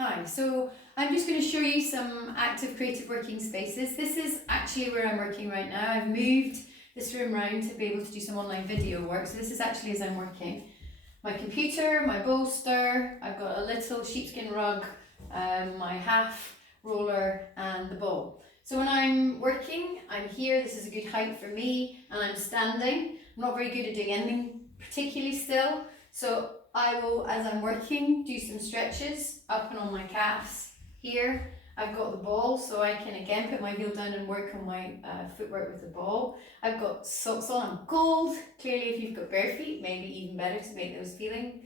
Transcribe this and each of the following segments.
Hi, so I'm just going to show you some active creative working spaces. This is actually where I'm working right now. I've moved this room round to be able to do some online video work. So this is actually as I'm working. My computer, my bolster, I've got a little sheepskin rug, my half roller and the ball. So when I'm working, I'm here, this is a good height for me, and I'm standing. I'm not very good at doing anything particularly still. So I will, as I'm working, do some stretches up and on my calves. Here I've got the ball, so I can again put my heel down and work on my footwork with the ball. I've got socks on, I'm cold. Clearly if you've got bare feet, maybe even better to make those feeling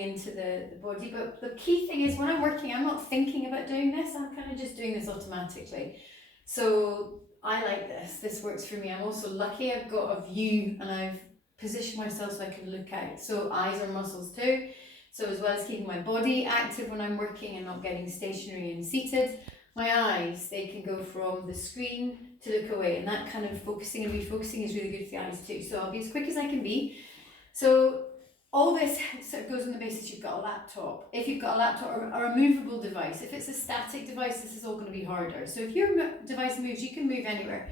into the body. But the key thing is when I'm working, I'm not thinking about doing this, I'm kind of just doing this automatically. So I like this works for me. I'm also lucky I've got a view and I've position myself so I can look out. So eyes are muscles too. So as well as keeping my body active when I'm working and not getting stationary and seated, my eyes, they can go from the screen to look away, and that kind of focusing and refocusing is really good for the eyes too. So I'll be as quick as I can be. So all this sort of goes on the basis you've got a laptop. If you've got a laptop or a movable device, if it's a static device, this is all going to be harder. So if your device moves, you can move anywhere.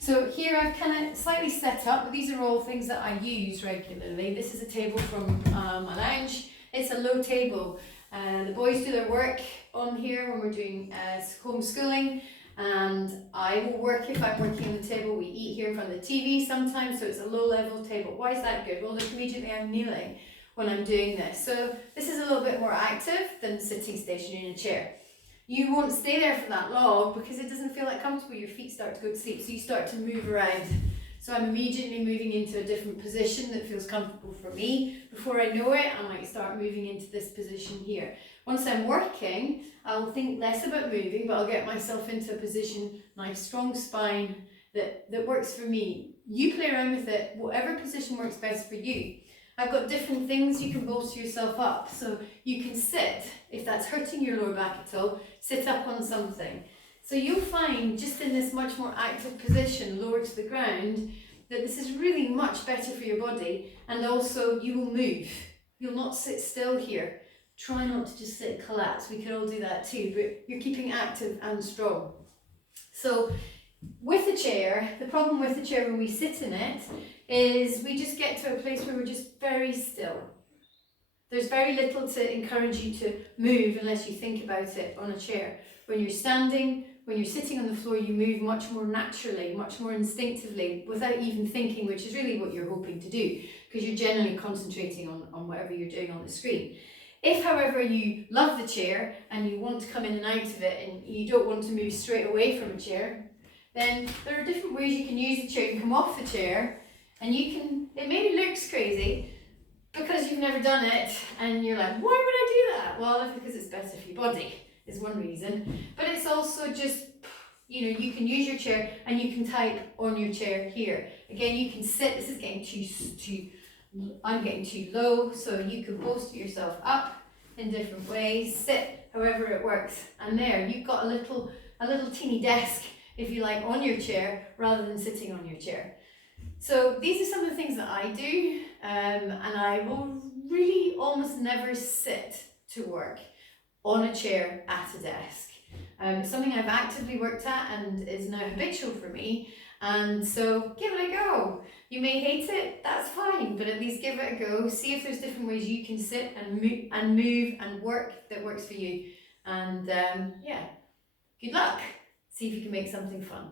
So here I've kind of slightly set up, but these are all things that I use regularly. This is a table from my lounge. It's a low table. The boys do their work on here when we're doing homeschooling, and I will work if I'm working on the table. We eat here in front of the TV sometimes, so it's a low level table. Why is that good? Well, look, immediately I'm kneeling when I'm doing this. So this is a little bit more active than sitting stationary in a chair. You won't stay there for that long because it doesn't feel that comfortable. Your feet start to go to sleep, so you start to move around. So I'm immediately moving into a different position that feels comfortable for me. Before I know it, I might start moving into this position here. Once I'm working, I'll think less about moving, but I'll get myself into a position, nice strong spine that works for me. You play around with it, whatever position works best for you. I've got different things you can bolster yourself up. So you can sit, if that's hurting your lower back at all, sit up on something. So you'll find just in this much more active position, lower to the ground, that this is really much better for your body, and also you will move. You'll not sit still here. Try not to just sit and collapse. We can all do that too, but you're keeping active and strong. So with the chair, the problem with the chair when we sit in it is we just get to a place where we're just very still. There's very little to encourage you to move unless you think about it on a chair. When you're standing, when you're sitting on the floor, you move much more naturally, much more instinctively, without even thinking, which is really what you're hoping to do, because you're generally concentrating on whatever you're doing on the screen. If, however, you love the chair and you want to come in and out of it and you don't want to move straight away from a chair, then there are different ways you can use the chair. You can come off the chair and you can, it maybe looks crazy because you've never done it and you're like, why would I do that? Well, that's because it's better for your body is one reason, but it's also just, you know, you can use your chair and you can type on your chair here. Again, you can sit, this is getting too I'm getting too low, so you can bolster yourself up in different ways, sit however it works, and there you've got a little teeny desk, if you like, on your chair rather than sitting on your chair. So these are some of the things that I do, and I will really almost never sit to work on a chair at a desk. It's something I've actively worked at and is now habitual for me, and so give it a go. You may hate it, that's fine, but at least give it a go. See if there's different ways you can sit and move and work that works for you. And yeah, good luck. See if you can make something fun.